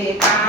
Steve.